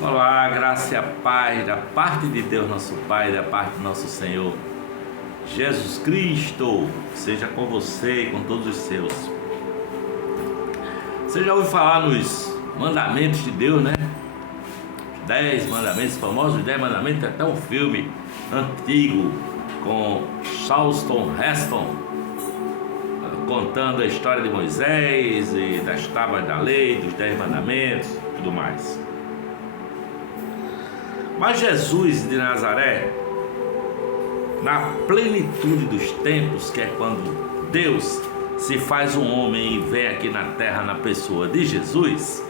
Olá, graça e a paz da parte de Deus nosso Pai, da parte do nosso Senhor Jesus Cristo, seja com você e com todos os seus. Você já ouviu falar nos mandamentos de Deus, né? 10 mandamentos, famosos 10 mandamentos, até um filme antigo com Charlton Heston, contando a história de Moisés e das tábuas da lei, dos 10 mandamentos e tudo mais. Mas Jesus de Nazaré, na plenitude dos tempos, que é quando Deus se faz um homem e vem aqui na terra na pessoa de Jesus,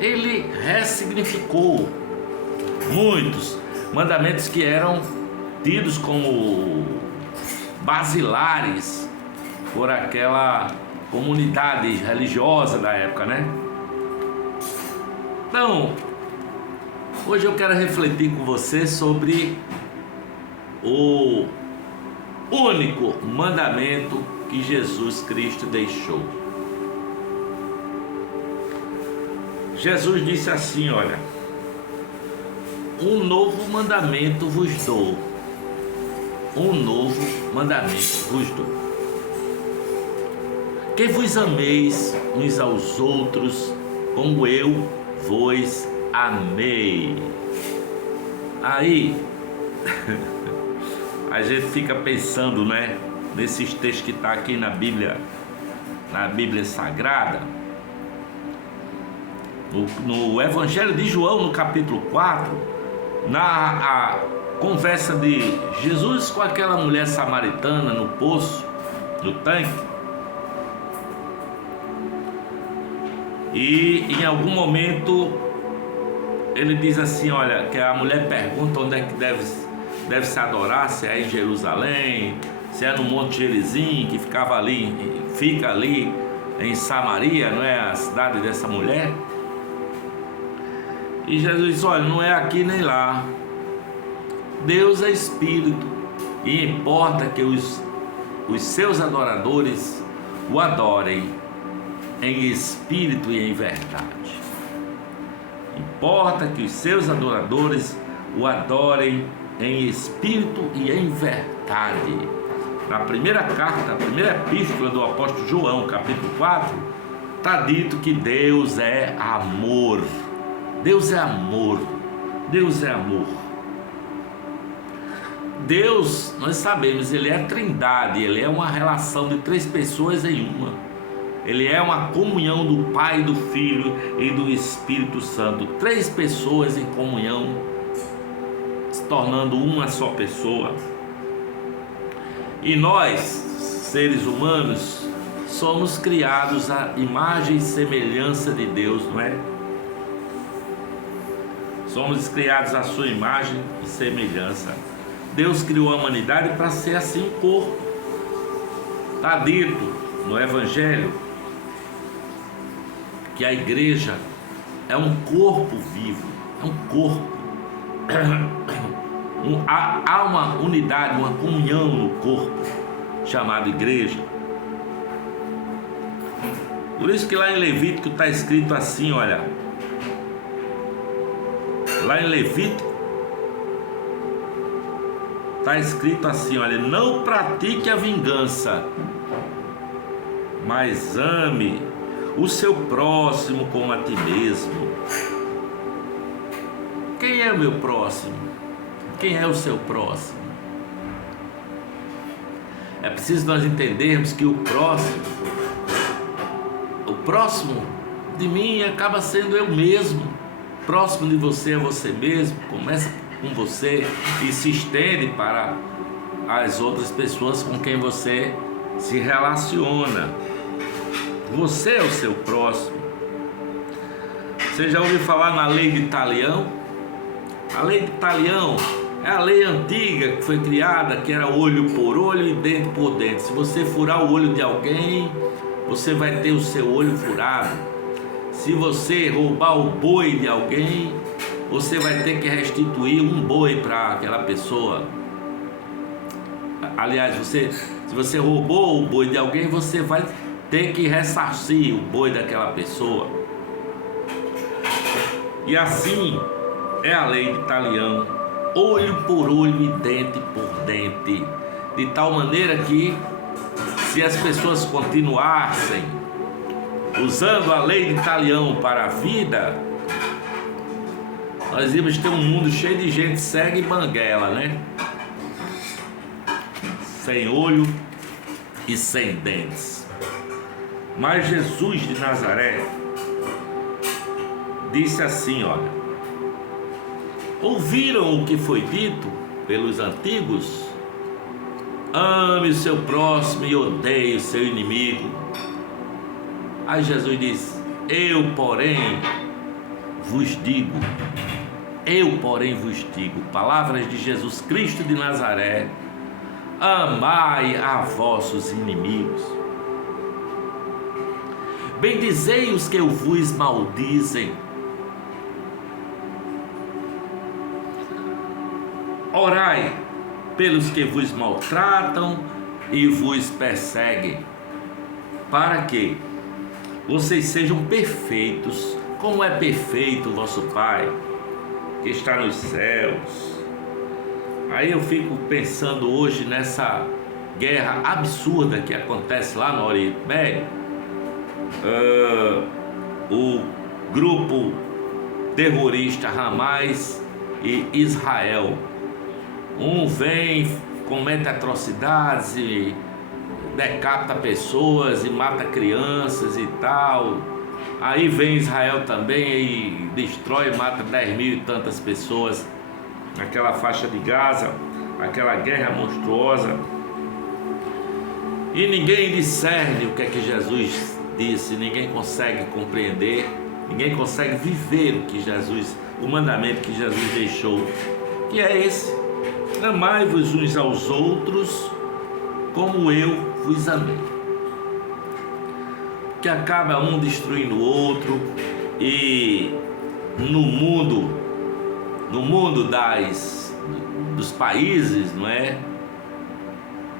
ele ressignificou muitos mandamentos que eram tidos como basilares por aquela comunidade religiosa da época, né? Então, hoje eu quero refletir com você sobre o único mandamento que Jesus Cristo deixou. Jesus disse assim, olha: um novo mandamento vos dou. Um novo mandamento vos dou. Que vos ameis uns aos outros como eu vos amei. Aí a gente fica pensando, né, nesses textos que está aqui na Bíblia Sagrada, no Evangelho de João, no capítulo 4, a conversa de Jesus com aquela mulher samaritana no poço, no tanque. E em algum momento ele diz assim, olha, que a mulher pergunta onde é que deve se adorar, se é em Jerusalém, se é no Monte Gerizim, que fica ali em Samaria, não é a cidade dessa mulher? E Jesus diz, olha, não é aqui nem lá. Deus é Espírito e importa que os seus adoradores o adorem em espírito e em verdade. Importa que os seus adoradores o adorem em espírito e em verdade. Na primeira carta, a primeira epístola do apóstolo João, capítulo 4, está dito que Deus é amor. Deus é amor. Deus é amor. Deus, nós sabemos, Ele é a Trindade, Ele é uma relação de 3 pessoas em uma. Ele é uma comunhão do Pai, do Filho e do Espírito Santo. 3 pessoas em comunhão, se tornando uma só pessoa. E nós, seres humanos, somos criados à imagem e semelhança de Deus, não é? Somos criados à sua imagem e semelhança. Deus criou a humanidade para ser assim um corpo. Está dito no Evangelho que a igreja é um corpo vivo, é um corpo. Há uma unidade, uma comunhão no corpo chamado igreja. Por isso que lá em Levítico está escrito assim, olha, lá em Levítico está escrito assim, olha, não pratique a vingança, mas ame o seu próximo como a ti mesmo. Quem é o meu próximo? Quem é o seu próximo? É preciso nós entendermos que o próximo de mim acaba sendo eu mesmo. Próximo de você é você mesmo. Começa com você e se estende para as outras pessoas com quem você se relaciona. Você é o seu próximo. Você já ouviu falar na lei de Talião? A lei de Talião é a lei antiga que foi criada, que era olho por olho e dente por dente. Se você furar o olho de alguém, você vai ter o seu olho furado. Se você roubar o boi de alguém, você vai ter que restituir um boi para aquela pessoa. Aliás, se você roubou o boi de alguém, você vai ter que ressarcir o boi daquela pessoa. E assim é a lei de Talião, olho por olho e dente por dente, de tal maneira que, se as pessoas continuassem usando a lei de Talião para a vida, nós íamos ter um mundo cheio de gente cega e banguela, né? Sem olho e sem dentes. Mas Jesus de Nazaré disse assim, olha: ouviram o que foi dito pelos antigos? Ame o seu próximo e odeie o seu inimigo. Aí Jesus disse: eu porém vos digo, palavras de Jesus Cristo de Nazaré, amai a vossos inimigos, bendizei os que vos maldizem, orai pelos que vos maltratam e vos perseguem, para que vocês sejam perfeitos, como é perfeito o vosso Pai que está nos céus. Aí eu fico pensando hoje nessa guerra absurda que acontece lá no Oriente Médio. O grupo terrorista Hamas e Israel. Um vem, comete atrocidades e decapita pessoas e mata crianças e tal. Aí vem Israel também e destrói e mata 10 mil e tantas pessoas naquela faixa de Gaza, aquela guerra monstruosa. E ninguém discerne o que é que Jesus disse, ninguém consegue compreender, ninguém consegue viver o que Jesus, o mandamento que Jesus deixou, que é esse: amai-vos uns aos outros como eu vos amei. Que acaba um destruindo o outro, e no mundo dos países, não é?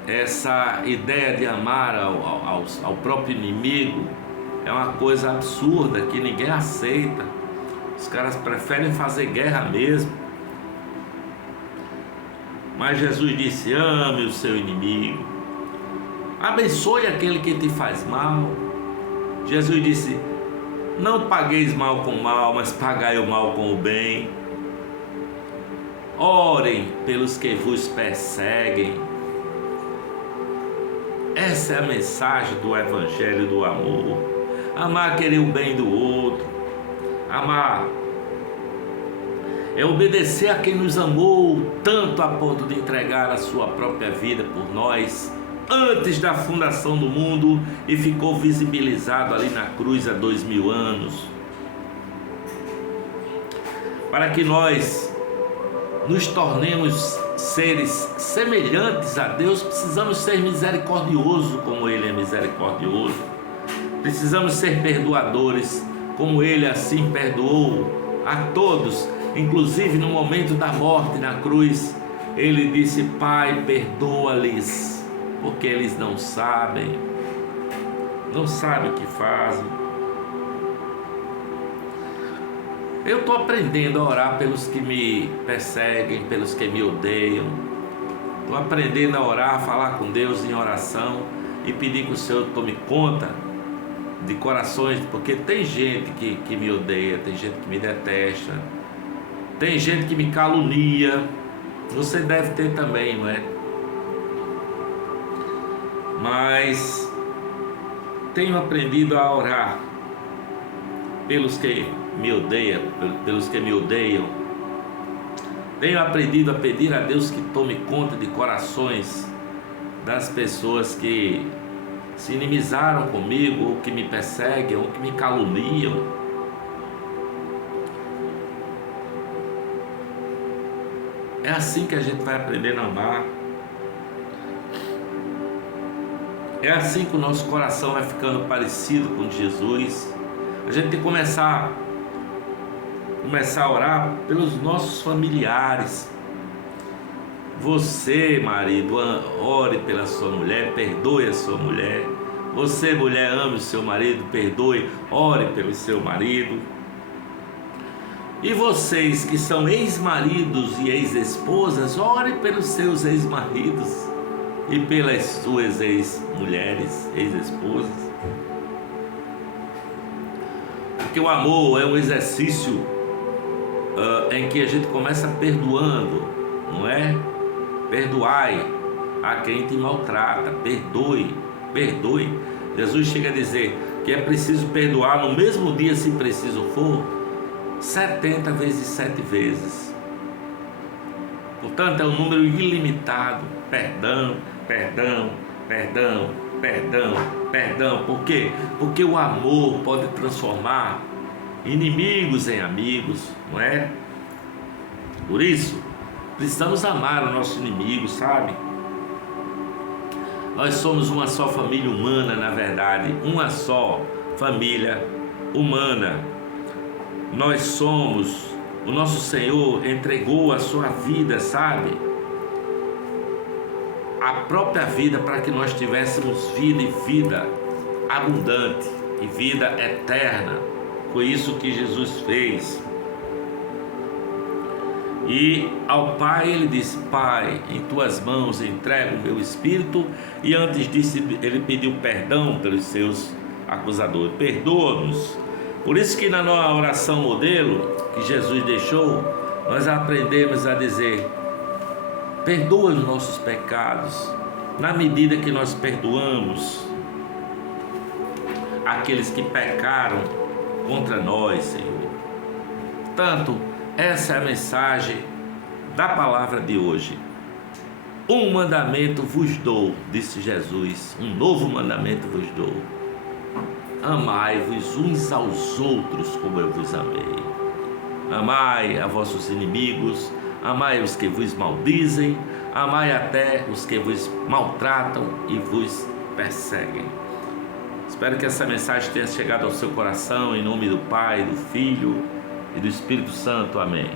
Essa ideia de amar ao próprio inimigo é uma coisa absurda que ninguém aceita. Os caras preferem fazer guerra mesmo. Mas Jesus disse: ame o seu inimigo, abençoe aquele que te faz mal. Jesus disse: não pagueis mal com mal, mas pagai o mal com o bem. Orem pelos que vos perseguem. Essa é a mensagem do Evangelho do amor. Amar, querer o bem do outro. Amar é obedecer a quem nos amou tanto a ponto de entregar a sua própria vida por nós antes da fundação do mundo e ficou visibilizado ali na cruz há 2000 anos. Para que nós nos tornemos seres semelhantes a Deus, precisamos ser misericordiosos como Ele é misericordioso. Precisamos ser perdoadores como Ele assim perdoou a todos, inclusive no momento da morte na cruz. Ele disse: Pai, perdoa-lhes, porque eles não sabem o que fazem. Eu estou aprendendo a orar pelos que me perseguem, pelos que me odeiam. Estou aprendendo a orar, a falar com Deus em oração e pedir que o Senhor tome conta de corações, porque tem gente que me odeia, tem gente que me detesta, tem gente que me calunia. Você deve ter também, não é? Mas tenho aprendido a orar pelos que me odeiam, Tenho aprendido a pedir a Deus que tome conta de corações das pessoas que se inimizaram comigo, ou que me perseguem, ou que me caluniam. É assim que a gente vai aprendendo a amar. É assim que o nosso coração vai ficando parecido com Jesus. A gente tem que começar a orar pelos nossos familiares. Você, marido, ore pela sua mulher, perdoe a sua mulher. Você, mulher, ame o seu marido, perdoe, ore pelo seu marido. E vocês que são ex-maridos e ex-esposas, orem pelos seus ex-maridos e pelas suas ex-mulheres, ex-esposas. Porque o amor é um exercício em que a gente começa perdoando, não é? Perdoai a quem te maltrata, perdoe. Jesus chega a dizer que é preciso perdoar no mesmo dia, se preciso for, 70 vezes 7 vezes. Portanto, é um número ilimitado. Perdão. Por quê? Porque o amor pode transformar inimigos em amigos, não é? Por isso, precisamos amar o nosso inimigo, sabe? Nós somos uma só família humana, na verdade, uma só família humana. Nós somos, o nosso Senhor entregou a sua vida, sabe? A própria vida, para que nós tivéssemos vida e vida abundante e vida eterna. Foi isso que Jesus fez. E ao Pai ele disse: Pai, em tuas mãos entrego o meu espírito. E antes disso ele pediu perdão pelos seus acusadores. Perdoa-nos. Por isso que na nossa oração modelo que Jesus deixou, nós aprendemos a dizer: perdoa os nossos pecados, na medida que nós perdoamos aqueles que pecaram contra nós, Senhor. Portanto, essa é a mensagem da palavra de hoje. Um mandamento vos dou, disse Jesus, um novo mandamento vos dou: amai-vos uns aos outros como eu vos amei. Amai a vossos inimigos, amai os que vos maldizem, amai até os que vos maltratam e vos perseguem. Espero que essa mensagem tenha chegado ao seu coração, em nome do Pai, do Filho e do Espírito Santo. Amém.